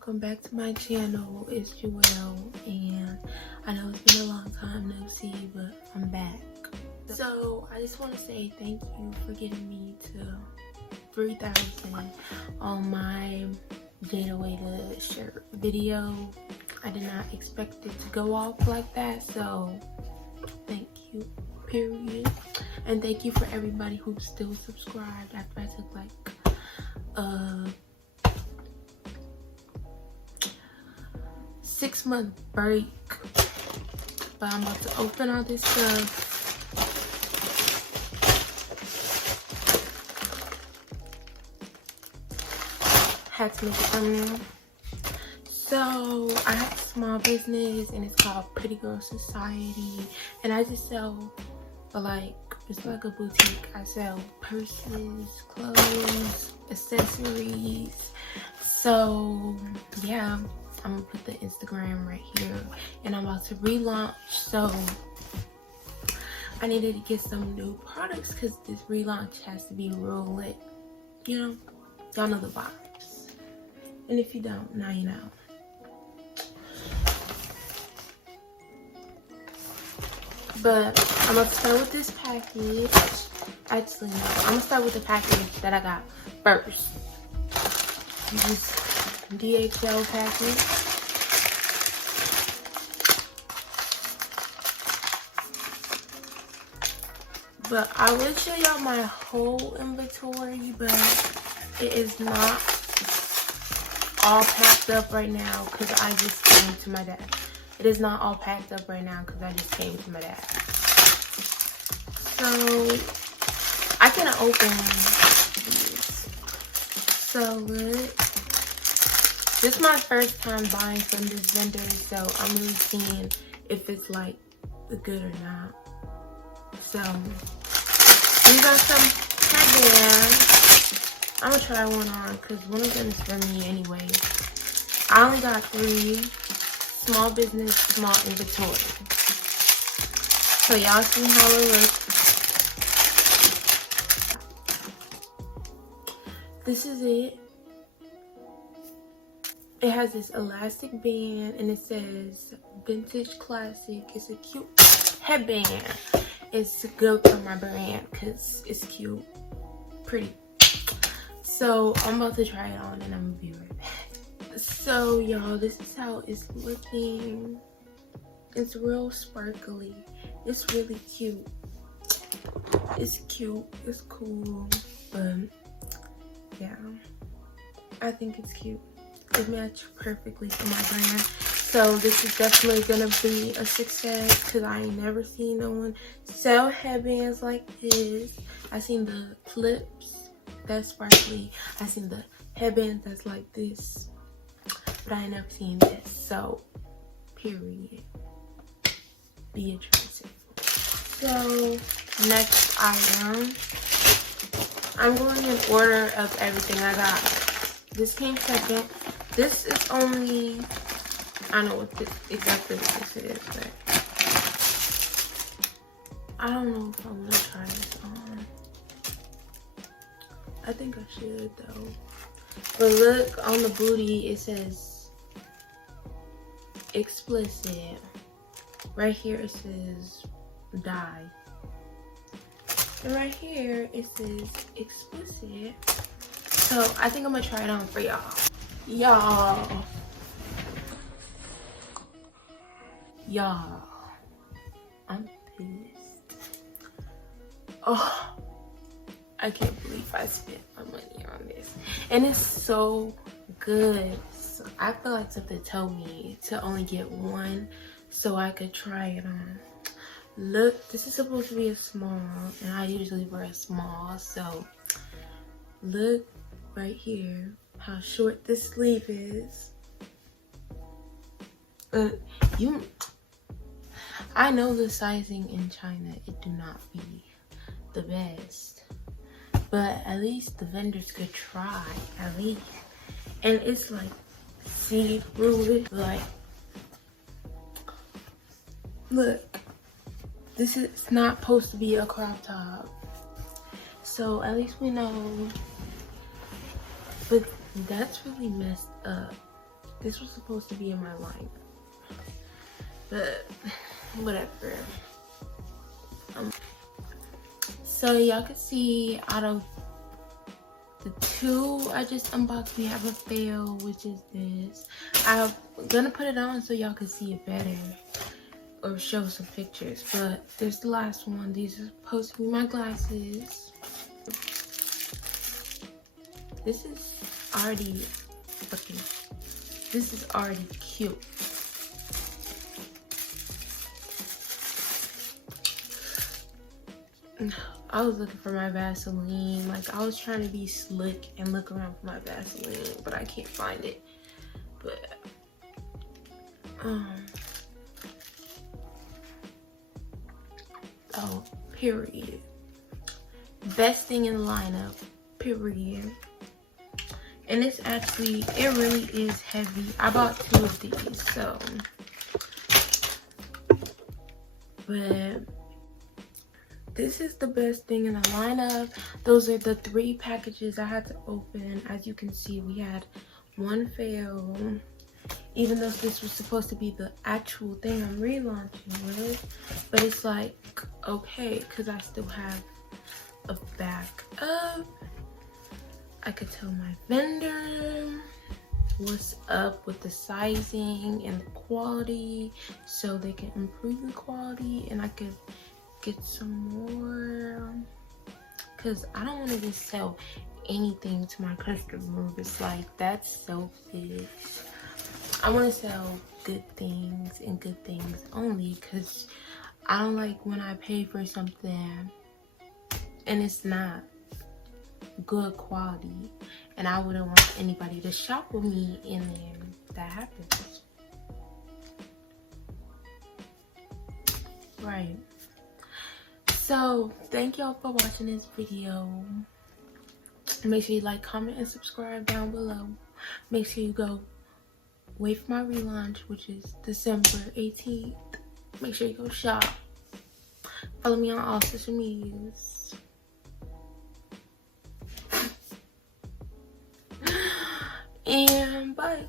welcome back to my channel. It's Joelle, and I know it's been a long time no see, but I'm back. So I just want to say thank you for getting me to 3,000 on my getaway to shirt video. I did not expect it to go off like that, so thank you, period. And thank you for everybody who's still subscribed after I took like 6-month break. But I'm about to open all this stuff. Had to make a thumbnail. So I have a small business and it's called Pretty Girl Society, and I just sell it's like a boutique. I sell purses, clothes, accessories. So yeah, I'm gonna put the Instagram right here, and I'm about to relaunch. So I needed to get some new products because this relaunch has to be real lit. You know, y'all know the vibes. And if you don't, now you know. But I'm gonna start with this package. Actually, no, I'm gonna start with the package that I got first. This DHL package. But I will show y'all my whole inventory, but it is not all packed up right now because I just came to my dad. It is not all packed up right now because I just came to my dad. So I can open these. So look. This is my first time buying from this vendor, so I'm really seeing if it's like good or not. So these are some headbands. I'm gonna try one on because one of them is for me anyway. I only got 3. Small business, small inventory. So y'all see how it looks. This is it. It has this elastic band and it says vintage classic. It's a cute headband. It's good for my brand because it's cute, pretty. So I'm about to try it on and I'm gonna be right back. So y'all, this is how it's looking. It's real sparkly. It's really cute. It's cute. It's cool. But yeah, I think it's cute. It matches perfectly for my brand. So this is definitely gonna be a success because I ain't never seen no one sell headbands like this. I seen the clips that's sparkly. I seen the headbands that's like this. But I ain't never seen this. So, period. Be interested. So, next item. I'm going in order of everything I got. This came second. This is only, I don't know what this exactly what this is, but I don't know if I'm gonna try this on. I think I should though. But look, on the booty it says explicit. Right here it says die. And right here it says explicit. So I think I'm gonna try it on for y'all. Y'all, I'm pissed. Oh, I can't believe I spent my money on this. And it's so good. So I feel like something told me to only get one so I could try it on. Look, this is supposed to be a small, and I usually wear a small. So look right here how short this sleeve is. I know the sizing in China, it do not be the best. But at least the vendors could try, at least. And it's like see-through, like, look, this is not supposed to be a crop top. So at least we know. But that's really messed up. This was supposed to be in my lineup, but whatever. So y'all can see out of the two I just unboxed, we have a fail, which is this. I'm gonna put it on so y'all can see it better or show some pictures, but there's the last one. These are supposed to be my glasses. This is already cute. I was looking for my Vaseline. Like, I was trying to be slick and look around for my Vaseline, but I can't find it. But oh, period. Best thing in the lineup, period. And it's actually, it really is heavy. I bought 2 of these, so. But this is the best thing in the lineup. Those are the 3 packages I had to open. As you can see, we had 1 fail. Even though this was supposed to be the actual thing I'm relaunching with. But it's like, okay, because I still have a backup. I could tell my vendor what's up with the sizing and the quality so they can improve the quality, and I could get some more, because I don't want to just sell anything to my customers. It's like, that's selfish. I want to sell good things and good things only, because I don't like when I pay for something and it's not good quality, and I wouldn't want anybody to shop with me and then that happens. Right. So thank y'all for watching this video. Make sure you like, comment, and subscribe down below. Make sure you go wait for my relaunch, which is December 18th. Make sure you go shop. Follow me on all social medias. And bye.